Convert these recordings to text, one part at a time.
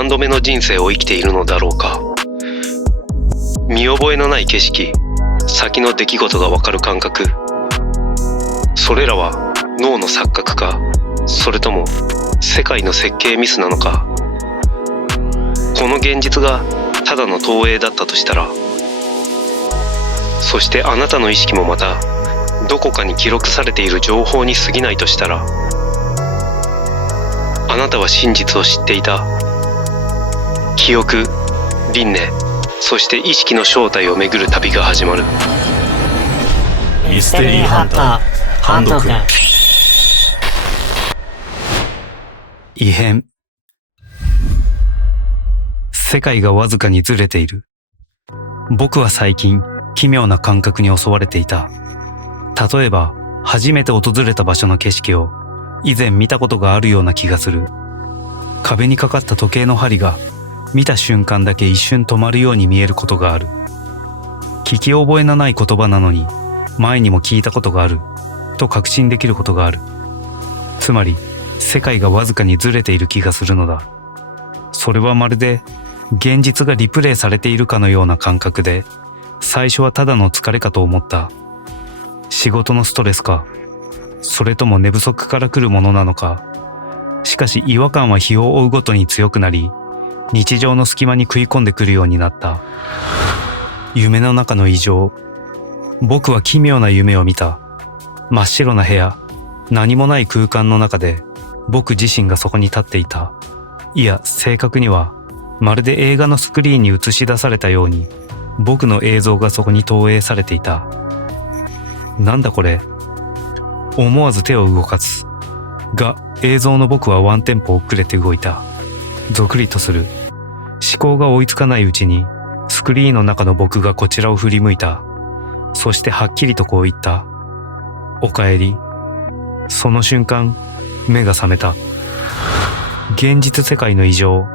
何度目の人生を生きているのだろうか。見覚えのない景色、先の出来事がわかる感覚、それらは脳の錯覚か、それとも世界の設計ミスなのか。この現実がただの投影だったとしたら、そしてあなたの意識もまたどこかに記録されている情報に過ぎないとしたら、あなたは真実を知っていた。記憶、輪廻、そして意識の正体をめぐる旅が始まる。ミステリーハンターハンド君。異変。世界がわずかにずれている。僕は最近奇妙な感覚に襲われていた。例えば初めて訪れた場所の景色を以前見たことがあるような気がする。壁にかかった時計の針が見た瞬間だけ一瞬止まるように見えることがある。聞き覚えのない言葉なのに前にも聞いたことがあると確信できることがある。つまり世界がわずかにずれている気がするのだ。それはまるで現実がリプレイされているかのような感覚で、最初はただの疲れかと思った。仕事のストレスか、それとも寝不足から来るものなのか。しかし違和感は日を追うごとに強くなり、日常の隙間に食い込んでくるようになった。夢の中の異常。僕は奇妙な夢を見た。真っ白な部屋、何もない空間の中で僕自身がそこに立っていた。いや、正確にはまるで映画のスクリーンに映し出されたように僕の映像がそこに投影されていた。なんだこれ。思わず手を動かすが、映像の僕はワンテンポ遅れて動いた。ゾクリとする。思考が追いつかないうちにスクリーンの中の僕がこちらを振り向いた。そしてはっきりとこう言った。おかえり。その瞬間目が覚めた。現実世界の異常。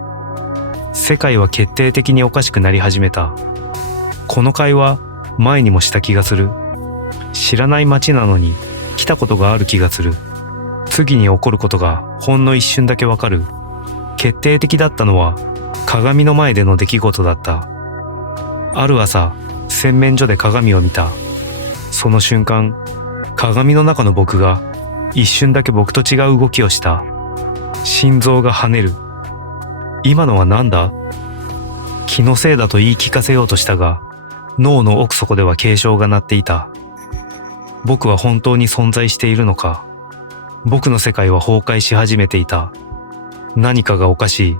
世界は決定的におかしくなり始めた。この会話前にもした気がする。知らない街なのに来たことがある気がする。次に起こることがほんの一瞬だけわかる。決定的だったのは鏡の前での出来事だった。ある朝、洗面所で鏡を見た。その瞬間、鏡の中の僕が一瞬だけ僕と違う動きをした。心臓が跳ねる。今のは何だ？気のせいだと言い聞かせようとしたが、脳の奥底では警鐘が鳴っていた。僕は本当に存在しているのか。僕の世界は崩壊し始めていた。何かがおかしい。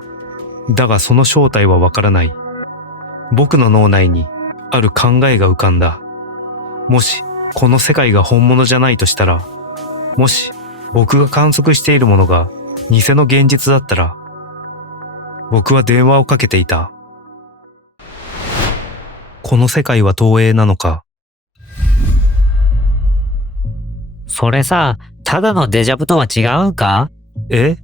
だがその正体はわからない。僕の脳内にある考えが浮かんだ。もしこの世界が本物じゃないとしたら、もし僕が観測しているものが偽の現実だったら、僕は電話をかけていた。この世界は投影なのか。それさ、ただのデジャブとは違うんか？え？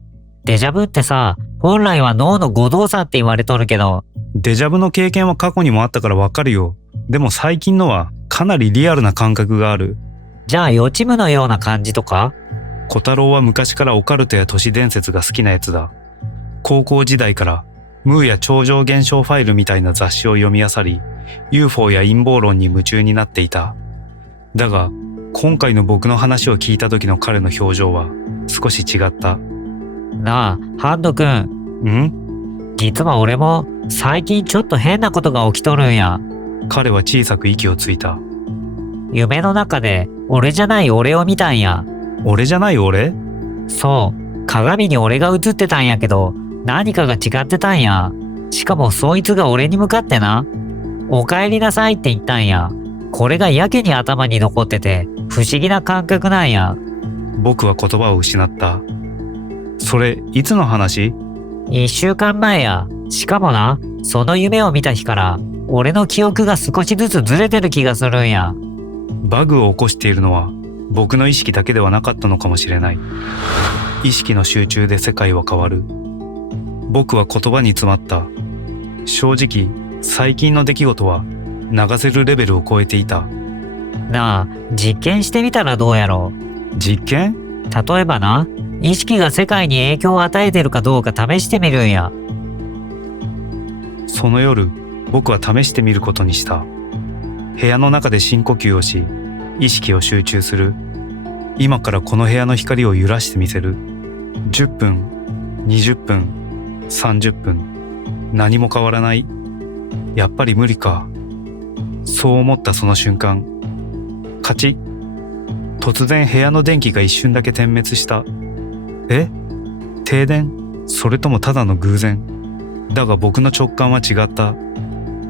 デジャブってさ、本来は脳の誤動作って言われとるけど。デジャブの経験は過去にもあったからわかるよ。でも最近のはかなりリアルな感覚がある。じゃあ予知夢のような感じとか？小太郎は昔からオカルトや都市伝説が好きなやつだ。高校時代からムーや超常現象ファイルみたいな雑誌を読み漁り、UFO や陰謀論に夢中になっていた。だが今回の僕の話を聞いた時の彼の表情は少し違った。なあ、ハンド君。実は俺も最近ちょっと変なことが起きとるんや。彼は小さく息をついた。夢の中で俺じゃない俺を見たんや。俺じゃない俺？そう、鏡に俺が映ってたんやけど、何かが違ってたんや。しかもそいつが俺に向かってな、お帰りなさいって言ったんや。これがやけに頭に残ってて不思議な感覚なんや。僕は言葉を失った。それいつの話？1週間前や。しかもな、その夢を見た日から俺の記憶が少しずつずれてる気がするんや。バグを起こしているのは僕の意識だけではなかったのかもしれない。意識の集中で世界は変わる。僕は言葉に詰まった。正直最近の出来事は流せるレベルを超えていた。なあ、実験してみたらどうやろう？実験？例えばな、意識が世界に影響を与えてるかどうか試してみるんや。その夜、僕は試してみることにした。部屋の中で深呼吸をし、意識を集中する。今からこの部屋の光を揺らしてみせる。10分、20分、30分。何も変わらない。やっぱり無理か。そう思ったその瞬間、カチッ。突然部屋の電気が一瞬だけ点滅した。停電？それともただの偶然？だが僕の直感は違った。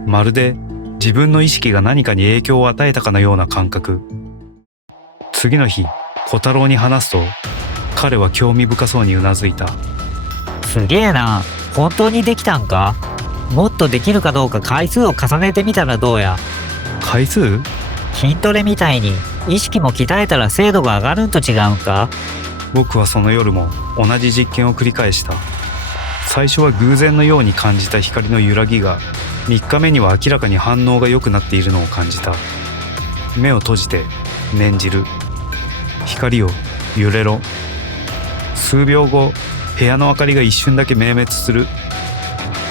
まるで自分の意識が何かに影響を与えたかのような感覚。次の日、小太郎に話すと、彼は興味深そうにうなずいた。すげえな。本当にできたんか？もっとできるかどうか回数を重ねてみたらどうや。回数？筋トレみたいに意識も鍛えたら精度が上がるんと違うんか？僕はその夜も同じ実験を繰り返した。最初は偶然のように感じた光の揺らぎが、3日目には明らかに反応が良くなっているのを感じた。目を閉じて念じる。光よ、揺れろ。数秒後、部屋の明かりが一瞬だけ明滅する。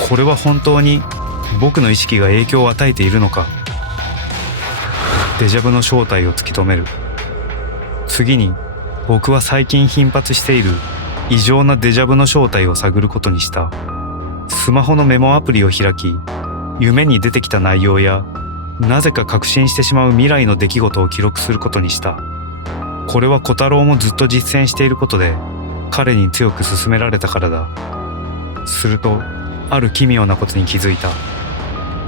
これは本当に僕の意識が影響を与えているのか。デジャブの正体を突き止める。次に、僕は最近頻発している異常なデジャブの正体を探ることにした。スマホのメモアプリを開き、夢に出てきた内容や、なぜか確信してしまう未来の出来事を記録することにした。これは小太郎もずっと実践していることで、彼に強く勧められたからだ。すると、ある奇妙なことに気づいた。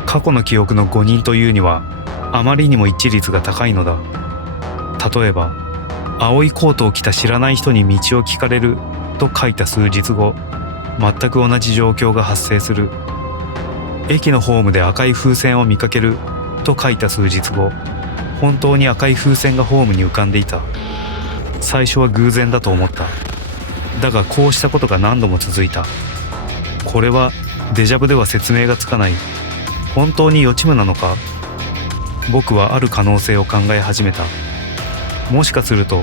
過去の記憶の誤認というには、あまりにも一致率が高いのだ。例えば、青いコートを着た知らない人に道を聞かれると書いた数日後、全く同じ状況が発生する。駅のホームで赤い風船を見かけると書いた数日後、本当に赤い風船がホームに浮かんでいた。最初は偶然だと思った。だがこうしたことが何度も続いた。これはデジャブでは説明がつかない。本当に予知夢なのか？僕はある可能性を考え始めた。もしかすると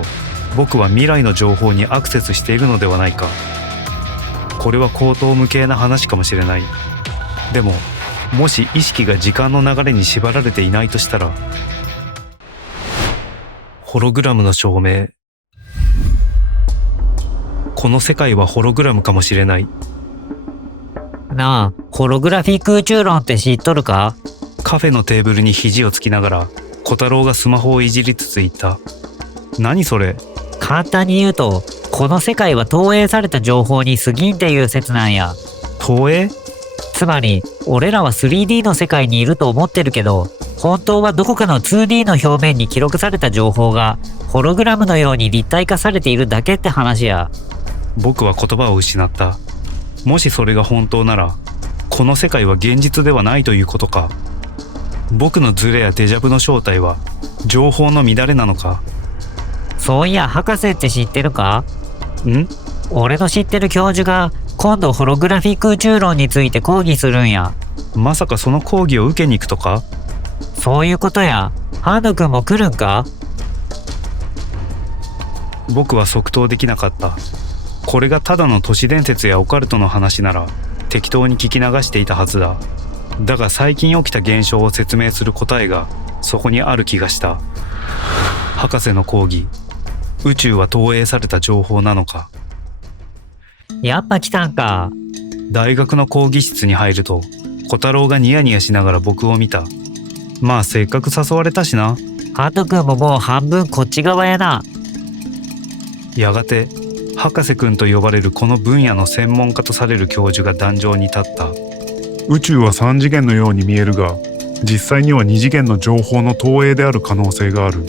僕は未来の情報にアクセスしているのではないか。これは荒唐無稽な話かもしれない。でももし意識が時間の流れに縛られていないとしたら、ホログラムの証明。この世界はホログラムかもしれない。なあ、ホログラフィック宇宙論って知っとるか？カフェのテーブルに肘をつきながら小太郎がスマホをいじりつつ言った。何それ？簡単に言うと、この世界は投影された情報に過ぎんっていう説なんや。投影？つまり、俺らは 3D の世界にいると思ってるけど、本当はどこかの 2D の表面に記録された情報が、ホログラムのように立体化されているだけって話や。僕は言葉を失った。もしそれが本当なら、この世界は現実ではないということか。僕のズレやデジャブの正体は情報の乱れなのか。そういや、博士って知ってるか？ん？俺の知ってる教授が今度ホログラフィック宇宙論について講義するんや。まさかその講義を受けに行くとか？そういうことや。ハード君も来るんか？僕は即答できなかった。これがただの都市伝説やオカルトの話なら適当に聞き流していたはずだ。だが最近起きた現象を説明する答えがそこにある気がした。博士の講義、宇宙は投影された情報なのか。やっぱ来たんか。大学の講義室に入ると小太郎がニヤニヤしながら僕を見た。まあせっかく誘われたしな。ハート君ももう半分こっち側やな。やがて博士くんと呼ばれるこの分野の専門家とされる教授が壇上に立った。宇宙は3次元のように見えるが、実際には2次元の情報の投影である可能性がある。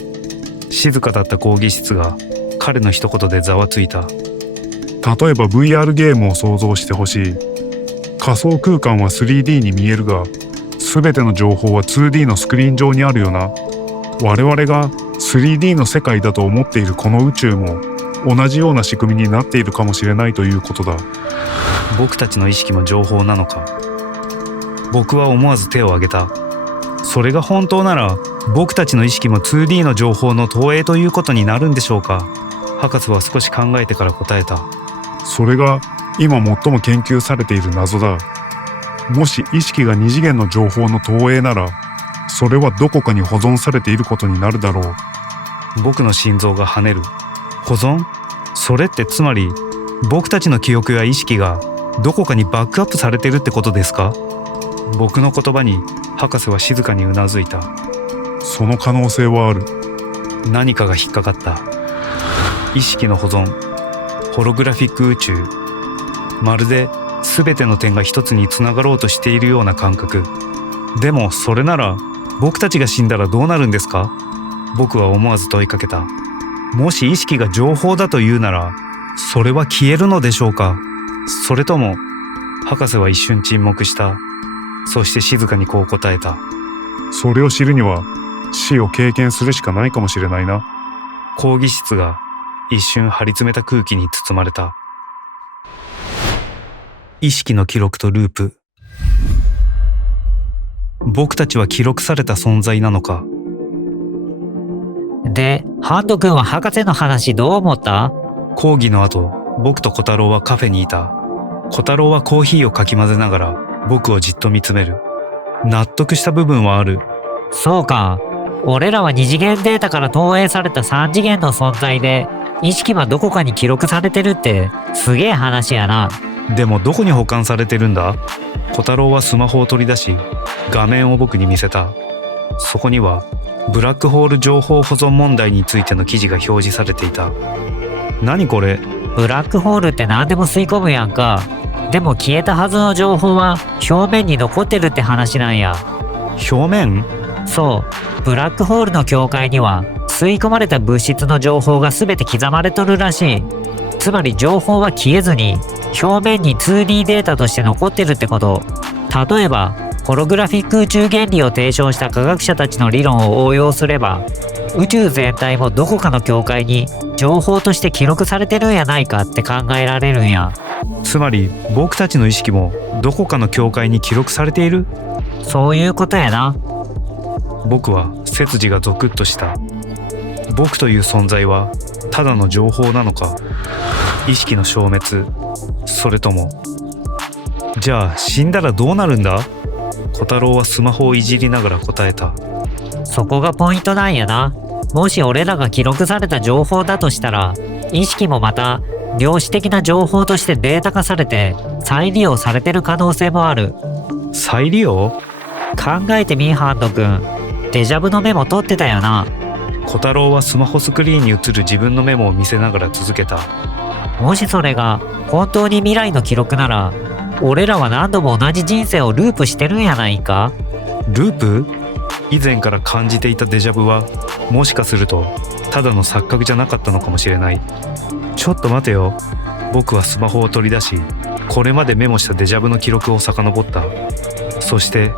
静かだった講義室が彼の一言でざわついた。例えば VR ゲームを想像してほしい。仮想空間は 3D に見えるが、全ての情報は 2D のスクリーン上にあるよな。我々が 3D の世界だと思っているこの宇宙も同じような仕組みになっているかもしれないということだ。僕たちの意識も情報なのか。僕は思わず手を挙げた。それが本当なら僕たちの意識も 2D の情報の投影ということになるんでしょうか。博士は少し考えてから答えた。それが今最も研究されている謎だ。もし意識が二次元の情報の投影なら、それはどこかに保存されていることになるだろう。僕の心臓が跳ねる。保存？それってつまり僕たちの記憶や意識がどこかにバックアップされてるってことですか？僕の言葉に博士は静かにうなずいた。その可能性はある。何かが引っかかった。意識の保存、ホログラフィック宇宙、まるで全ての点が一つにつながろうとしているような感覚。でもそれなら僕たちが死んだらどうなるんですか？僕は思わず問いかけた。もし意識が情報だというなら、それは消えるのでしょうか？それとも…博士は一瞬沈黙した。そして静かにこう答えた。それを知るには死を経験するしかないかもしれないな。講義室が一瞬張り詰めた空気に包まれた。意識の記録とループ。僕たちは記録された存在なのか。で、ハンド君は博士の話どう思った？講義の後、僕と小太郎はカフェにいた。小太郎はコーヒーをかき混ぜながら僕をじっと見つめる。納得した部分はある。そうか。俺らは二次元データから投影された三次元の存在で、意識はどこかに記録されてるってすげえ話やな。でもどこに保管されてるんだ？小太郎はスマホを取り出し、画面を僕に見せた。そこにはブラックホール情報保存問題についての記事が表示されていた。何これ？ブラックホールって何でも吸い込むやんか。でも消えたはずの情報は表面に残ってるって話なんや。表面？そう。ブラックホールの境界には吸い込まれた物質の情報が全て刻まれとるらしい。つまり情報は消えずに表面に 2D データとして残ってるってこと。例えばホログラフィック宇宙原理を提唱した科学者たちの理論を応用すれば、宇宙全体もどこかの境界に情報として記録されてるんやないかって考えられるんや。つまり僕たちの意識もどこかの境界に記録されている？そういうことやな。僕は背筋がゾクッとした。僕という存在はただの情報なのか？意識の消滅、それとも…じゃあ死んだらどうなるんだ？小太郎はスマホをいじりながら答えた。そこがポイントなんやな。もし俺らが記録された情報だとしたら、意識もまた量子的な情報としてデータ化されて再利用されてる可能性もある。再利用？考えてみ、ハンド君。デジャブのメモ取ってたよな。小太郎はスマホスクリーンに映る自分のメモを見せながら続けた。もしそれが本当に未来の記録なら、俺らは何度も同じ人生をループしてるんやないか？ループ？以前から感じていたデジャブはもしかするとただの錯覚じゃなかったのかもしれない。ちょっと待てよ。僕はスマホを取り出し、これまでメモしたデジャブの記録を遡った。そして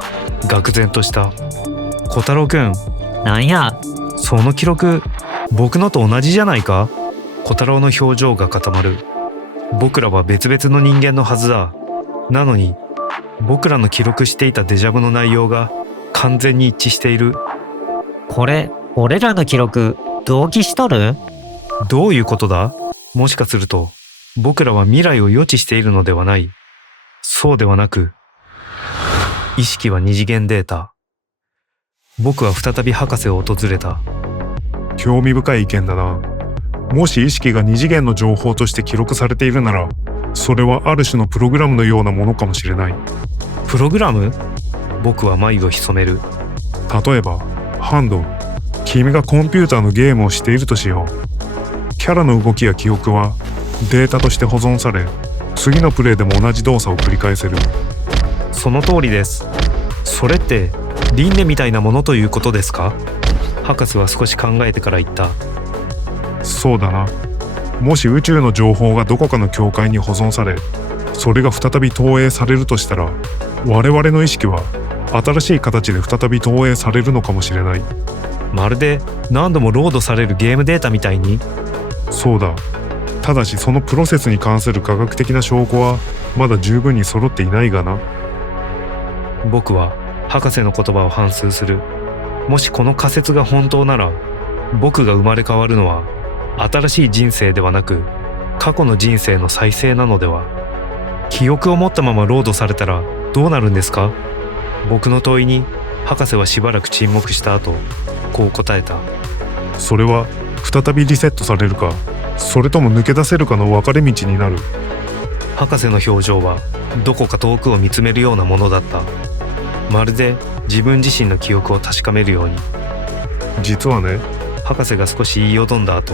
愕然とした。小太郎くん、なんや？その記録僕のと同じじゃないか？小太郎の表情が固まる。僕らは別々の人間のはずだ。なのに僕らの記録していたデジャブの内容が完全に一致している。これ、俺らの記録、同期しとる？どういうことだ？もしかすると僕らは未来を予知しているのではない。そうではなく、意識は二次元データ。僕は再び博士を訪れた。興味深い意見だな。もし意識が二次元の情報として記録されているなら、それはある種のプログラムのようなものかもしれない。プログラム？僕は眉を潜める。例えば、ハンド、君がコンピューターのゲームをしているとしよう。キャラの動きや記憶はデータとして保存され、次のプレイでも同じ動作を繰り返せる。その通りです。それって輪廻みたいなものということですか？博士は少し考えてから言った。そうだな。もし宇宙の情報がどこかの境界に保存され、それが再び投影されるとしたら、我々の意識は新しい形で再び投影されるのかもしれない。まるで何度もロードされるゲームデータみたいに？そうだ。ただしそのプロセスに関する科学的な証拠はまだ十分に揃っていないがな。僕は博士の言葉を反芻する。もしこの仮説が本当なら、僕が生まれ変わるのは新しい人生ではなく過去の人生の再生なのでは。記憶を持ったままロードされたらどうなるんですか？僕の問いに博士はしばらく沈黙した後、こう答えた。それは再びリセットされるか、それとも抜け出せるかの分かれ道になる。博士の表情はどこか遠くを見つめるようなものだった。まるで自分自身の記憶を確かめるように。実はね、博士が少し言いよどんだ後、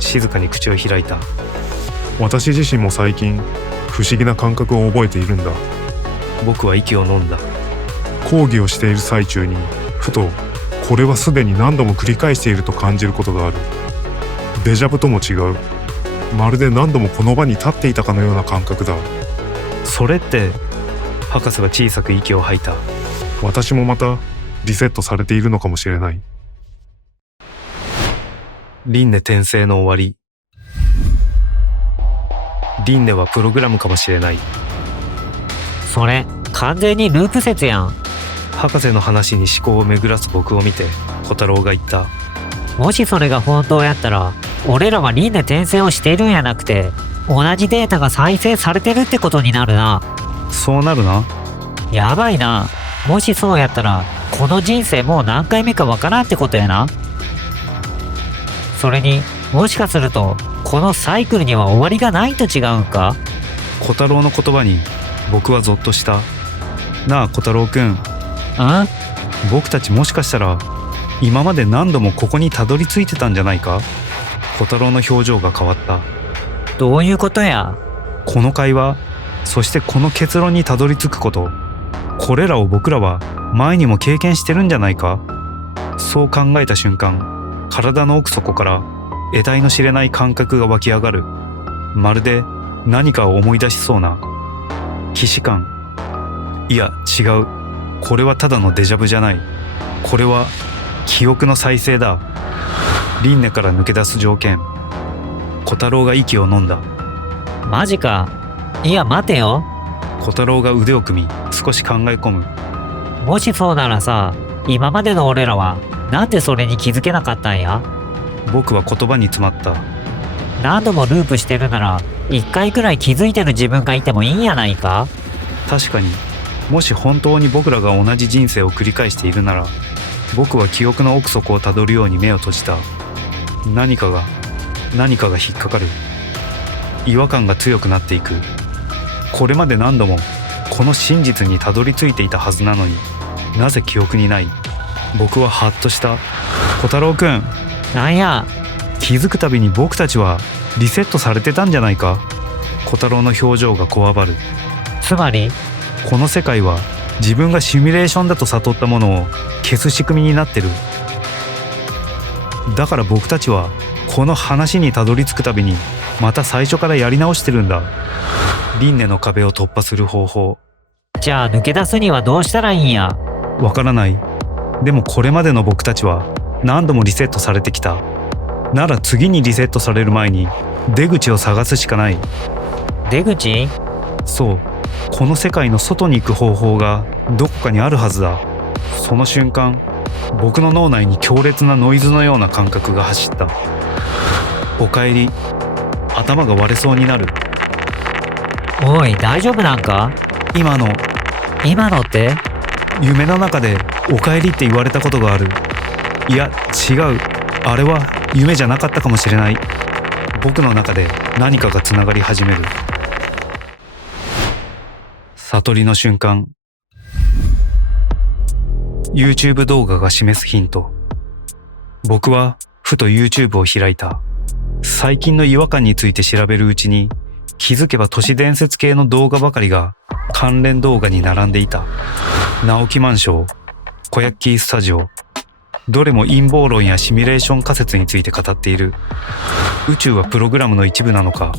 静かに口を開いた。私自身も最近不思議な感覚を覚えているんだ。僕は息を飲んだ。講義をしている最中にふとこれはすでに何度も繰り返していると感じることがある。デジャブとも違う。まるで何度もこの場に立っていたかのような感覚だ。それって、博士は小さく息を吐いた。私もまたリセットされているのかもしれない。輪廻転生の終わり。輪廻はプログラムかもしれない。それ、完全にループ説やん。博士の話に思考を巡らす僕を見て小太郎が言った。もしそれが本当やったら、俺らは輪廻転生をしているんやなくて、同じデータが再生されてるってことになるな。そうなるな。やばいな。もしそうやったら、この人生もう何回目かわからんってことやな。それに、もしかすると、このサイクルには終わりがないと違うんか？小太郎の言葉に僕はゾッとした。なあ小太郎くん、僕たちもしかしたら今まで何度もここにたどり着いてたんじゃないか？小太郎の表情が変わった。どういうことや？この会話、そしてこの結論にたどり着くこと、これらを僕らは前にも経験してるんじゃないか？そう考えた瞬間、体の奥底から得体の知れない感覚が湧き上がる。まるで何かを思い出しそうな既視感。いや違う、これはただのデジャブじゃない。これは記憶の再生だ。輪廻から抜け出す条件。小太郎が息を飲んだ。マジか。いや待てよ。小太郎が腕を組み少し考え込む。もしそうならさ、今までの俺らはなんでそれに気づけなかったんや？僕は言葉に詰まった。何度もループしてるなら、一回くらい気づいてる自分がいてもいいんやないか？確かに、もし本当に僕らが同じ人生を繰り返しているなら、僕は記憶の奥底をたどるように目を閉じた。何かが引っかかる。違和感が強くなっていく。これまで何度もこの真実にたどり着いていたはずなのに、なぜ記憶にない？僕はハッとした。小太郎くん、なんや？気づくたびに僕たちはリセットされてたんじゃないか？小太郎の表情がこわばる。つまり？この世界は自分がシミュレーションだと悟ったものを消す仕組みになってる。だから僕たちはこの話にたどり着くたびにまた最初からやり直してるんだ。輪廻の壁を突破する方法。じゃあ抜け出すにはどうしたらいいんや？わからない。でもこれまでの僕たちは何度もリセットされてきた。なら次にリセットされる前に出口を探すしかない。出口？そう、この世界の外に行く方法がどこかにあるはずだ。その瞬間、僕の脳内に強烈なノイズのような感覚が走った。おかえり。頭が割れそうになる。おい、大丈夫なんか？今のって夢の中でおかえりって言われたことがある。いや違う、あれは夢じゃなかったかもしれない。僕の中で何かがつながり始める。悟りの瞬間。 YouTube 動画が示すヒント。僕はふと YouTube を開いた。最近の違和感について調べるうちに、気づけば都市伝説系の動画ばかりが関連動画に並んでいた。直木マンション、コヤッキースタジオ、どれも陰謀論やシミュレーション仮説について語っている。宇宙はプログラムの一部なのか、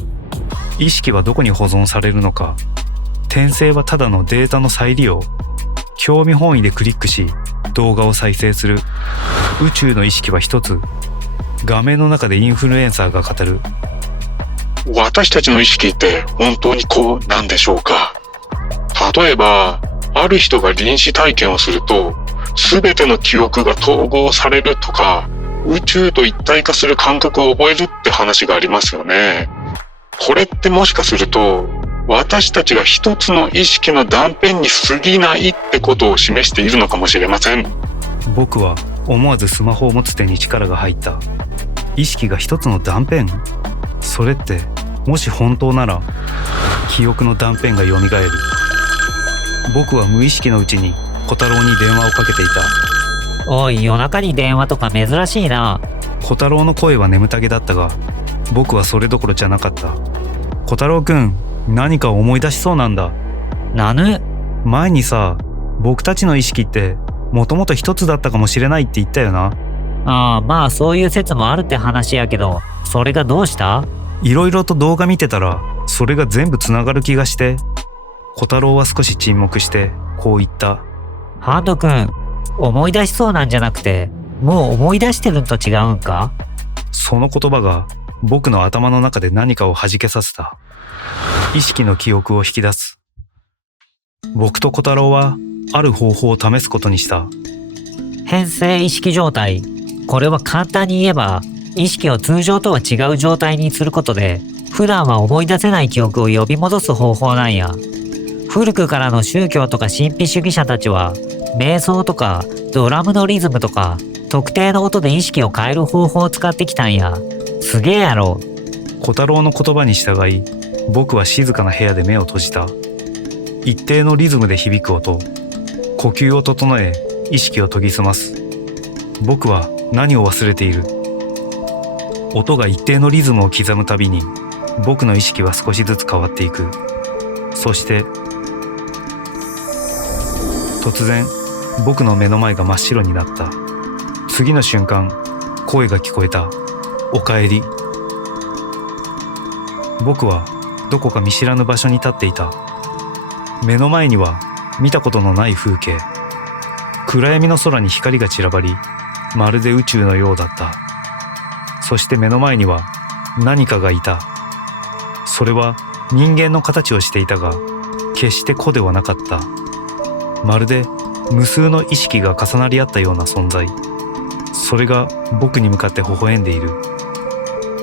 意識はどこに保存されるのか、転生はただのデータの再利用。興味本位でクリックし動画を再生する。宇宙の意識は一つ。画面の中でインフルエンサーが語る。私たちの意識って本当にこうなんでしょうか。例えば、ある人が臨死体験をすると、すべての記憶が統合されるとか、宇宙と一体化する感覚を覚えるって話がありますよね。これってもしかすると、私たちが一つの意識の断片に過ぎないってことを示しているのかもしれません。僕は思わずスマホを持つ手に力が入った。意識が一つの断片？それってもし本当なら記憶の断片が蘇る。僕は無意識のうちに小太郎に電話をかけていた。おい、夜中に電話とか珍しいな。小太郎の声は眠たげだったが、僕はそれどころじゃなかった。小太郎くん、何か思い出しそうなんだ。なぬ？前にさ、僕たちの意識ってもともと一つだったかもしれないって言ったよな。ああ、まあそういう説もあるって話やけど、それがどうした？いろいろと動画見てたら、それが全部つながる気がして。小太郎は少し沈黙してこう言った。ハント君、思い出しそうなんじゃなくて、もう思い出してるんと違うんか？その言葉が僕の頭の中で何かを弾けさせた。意識の記憶を引き出す。僕と小太郎はある方法を試すことにした。変性意識状態。これは簡単に言えば、意識を通常とは違う状態にすることで、普段は思い出せない記憶を呼び戻す方法なんや。古くからの宗教とか神秘主義者たちは、瞑想とかドラムのリズムとか、特定の音で意識を変える方法を使ってきたんや。すげえやろ。小太郎の言葉に従い、僕は静かな部屋で目を閉じた。一定のリズムで響く音、呼吸を整え、意識を研ぎ澄ます。僕は何を忘れている？音が一定のリズムを刻むたびに、僕の意識は少しずつ変わっていく。そして突然、僕の目の前が真っ白になった。次の瞬間、声が聞こえた。おかえり。僕はどこか見知らぬ場所に立っていた。目の前には見たことのない風景。暗闇の空に光が散らばり、まるで宇宙のようだった。そして目の前には何かがいた。それは人間の形をしていたが、決して子ではなかった。まるで無数の意識が重なり合ったような存在。それが僕に向かって微笑んでいる。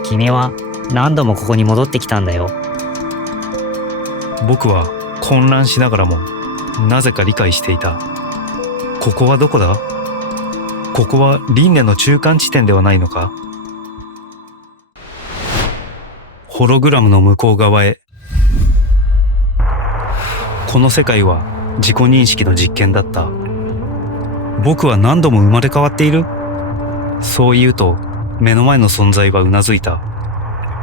君は何度もここに戻ってきたんだよ。僕は混乱しながらもなぜか理解していた。ここはどこだ？ここは輪廻の中間地点ではないのか？ホログラムの向こう側へ。この世界は自己認識の実験だった。僕は何度も生まれ変わっている？そう言うと目の前の存在はうなずいた。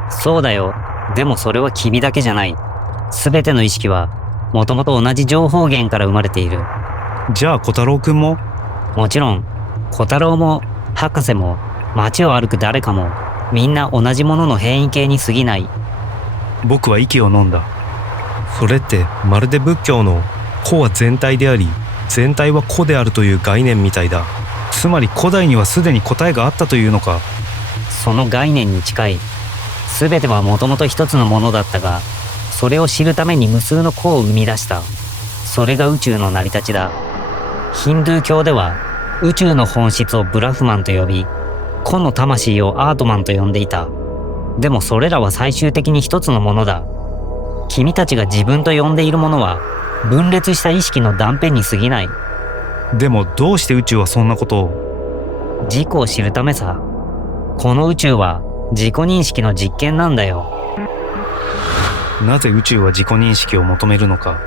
そうだよ。でもそれは君だけじゃない。すべての意識はもともと同じ情報源から生まれている。じゃあ小太郎くんも？もちろん、小太郎も博士も街を歩く誰かもみんな同じものの変異形に過ぎない。僕は息を飲んだ。それってまるで仏教の個は全体であり、全体は個であるという概念みたいだ。つまり古代にはすでに答えがあったというのか？その概念に近い。すべてはもともと一つのものだったが、それを知るために無数の個を生み出した。それが宇宙の成り立ちだ。ヒンドゥー教では宇宙の本質をブラフマンと呼び、個の魂をアートマンと呼んでいた。でもそれらは最終的に一つのものだ。君たちが自分と呼んでいるものは分裂した意識の断片に過ぎない。でもどうして宇宙はそんなことを？自己を知るためさ。この宇宙は自己認識の実験なんだよ。なぜ宇宙は自己認識を求めるのか？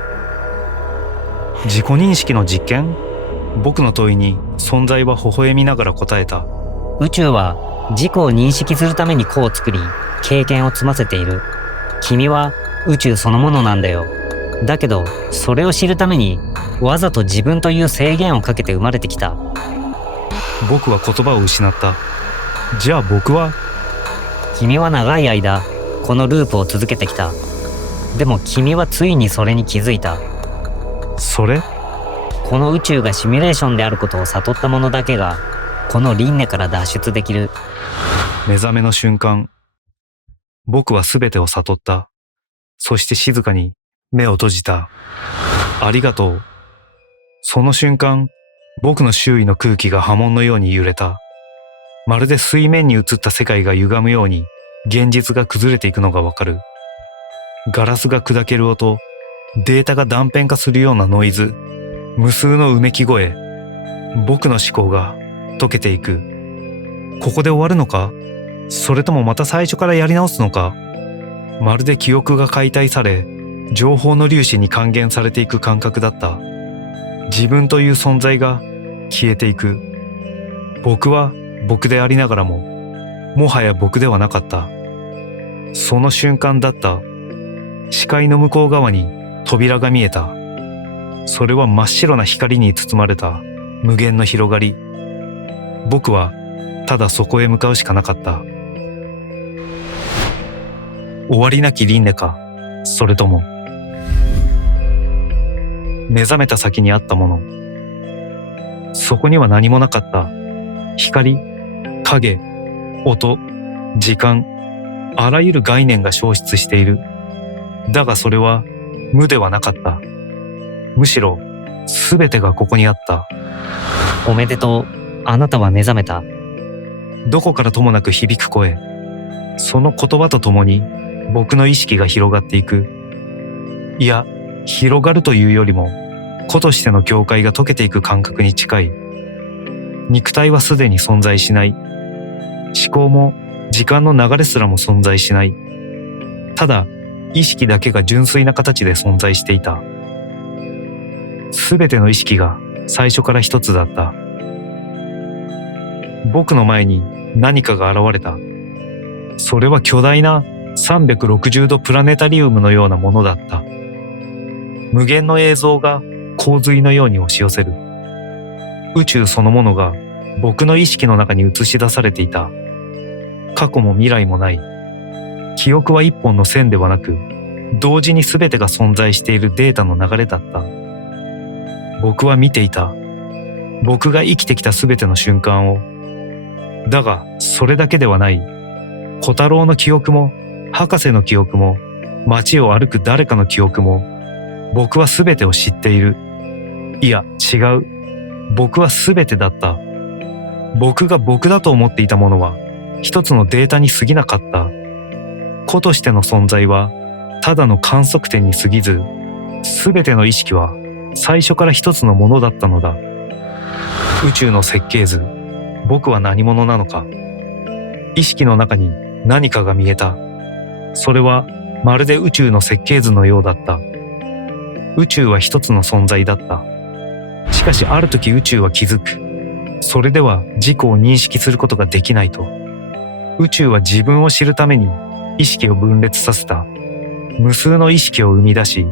自己認識の実験？僕の問いに存在は微笑みながら答えた。宇宙は自己を認識するために個を作り、経験を積ませている。君は宇宙そのものなんだよ。だけど、それを知るために、わざと自分という制限をかけて生まれてきた。僕は言葉を失った。じゃあ僕は？君は長い間、このループを続けてきた。でも君はついにそれに気づいた。それ？この宇宙がシミュレーションであることを悟った者だけが、この輪廻から脱出できる。目覚めの瞬間、僕は全てを悟った。そして静かに目を閉じた。ありがとう。その瞬間、僕の周囲の空気が波紋のように揺れた。まるで水面に映った世界が歪むように、現実が崩れていくのがわかる。ガラスが砕ける音、データが断片化するようなノイズ、無数のうめき声、僕の思考が溶けていく。ここで終わるのか？それともまた最初からやり直すのか？まるで記憶が解体され、情報の粒子に還元されていく感覚だった。自分という存在が消えていく。僕は僕でありながらも、もはや僕ではなかった。その瞬間だった。視界の向こう側に扉が見えた。それは真っ白な光に包まれた無限の広がり。僕はただそこへ向かうしかなかった。終わりなき輪廻か、それとも目覚めた先にあったもの。そこには何もなかった。光、影、音、時間、あらゆる概念が消失している。だがそれは無ではなかった。むしろ全てがここにあった。おめでとう。あなたは目覚めた。どこからともなく響く声。その言葉とともに僕の意識が広がっていく。いや、広がるというよりも個としての境界が溶けていく感覚に近い。肉体はすでに存在しない。思考も時間の流れすらも存在しない。ただ意識だけが純粋な形で存在していた。すべての意識が最初から一つだった。僕の前に何かが現れた。それは巨大な360度プラネタリウムのようなものだった。無限の映像が洪水のように押し寄せる。宇宙そのものが僕の意識の中に映し出されていた。過去も未来もない。記憶は一本の線ではなく、同時に全てが存在しているデータの流れだった。僕は見ていた。僕が生きてきた全ての瞬間を。だが、それだけではない。小太郎の記憶も、博士の記憶も、街を歩く誰かの記憶も、僕は全てを知っている。いや、違う。僕は全てだった。僕が僕だと思っていたものは、一つのデータに過ぎなかった。個としての存在は、ただの観測点に過ぎず、全ての意識は最初から一つのものだったのだ。宇宙の設計図、僕は何者なのか。意識の中に何かが見えた。それはまるで宇宙の設計図のようだった。宇宙は一つの存在だった。しかしある時宇宙は気づく。それでは自己を認識することができないと。宇宙は自分を知るために意識を分裂させた。無数の意識を生み出し、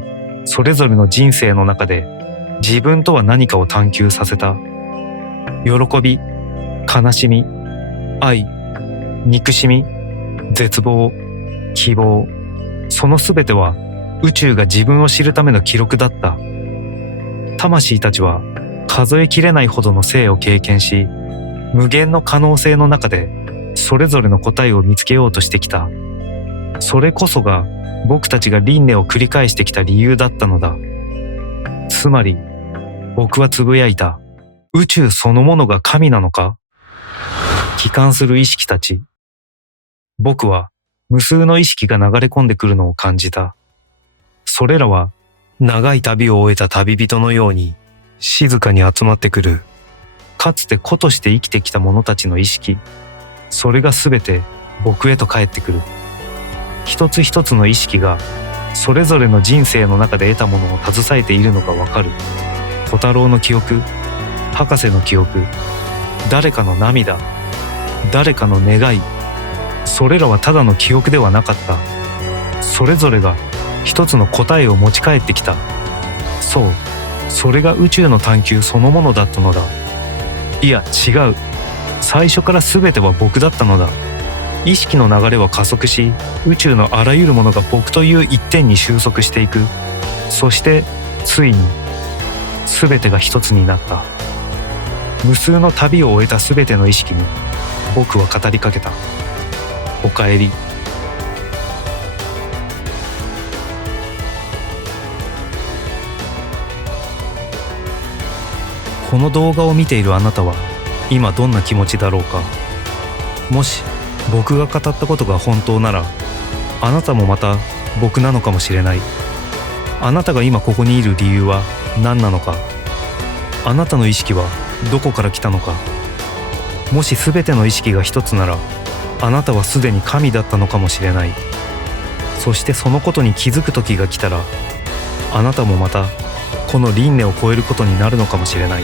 それぞれの人生の中で自分とは何かを探求させた。喜び、悲しみ、愛、憎しみ、絶望、希望、そのすべては宇宙が自分を知るための記録だった。魂たちは数えきれないほどの生を経験し、無限の可能性の中でそれぞれの答えを見つけようとしてきた。それこそが僕たちが輪廻を繰り返してきた理由だったのだ。つまり、僕はつぶやいた。宇宙そのものが神なのか？帰還する意識たち。僕は無数の意識が流れ込んでくるのを感じた。それらは長い旅を終えた旅人のように静かに集まってくる。かつて個として生きてきた者たちの意識。それがすべて僕へと帰ってくる。一つ一つの意識がそれぞれの人生の中で得たものを携えているのがわかる。小太郎の記憶、博士の記憶、誰かの涙、誰かの願い、それらはただの記憶ではなかった。それぞれが一つの答えを持ち帰ってきた。そう、それが宇宙の探求そのものだったのだ。いや違う。最初から全ては僕だったのだ。意識の流れは加速し、宇宙のあらゆるものが僕という一点に収束していく。そしてついに全てが一つになった。無数の旅を終えた全ての意識に僕は語りかけた。おかえり。この動画を見ているあなたは今どんな気持ちだろうか。もし僕が語ったことが本当なら、あなたもまた僕なのかもしれない。あなたが今ここにいる理由は何なのか。あなたの意識はどこから来たのか。もし全ての意識が一つなら、あなたはすでに神だったのかもしれない。そしてそのことに気づく時が来たら、あなたもまたこの輪廻を超えることになるのかもしれない。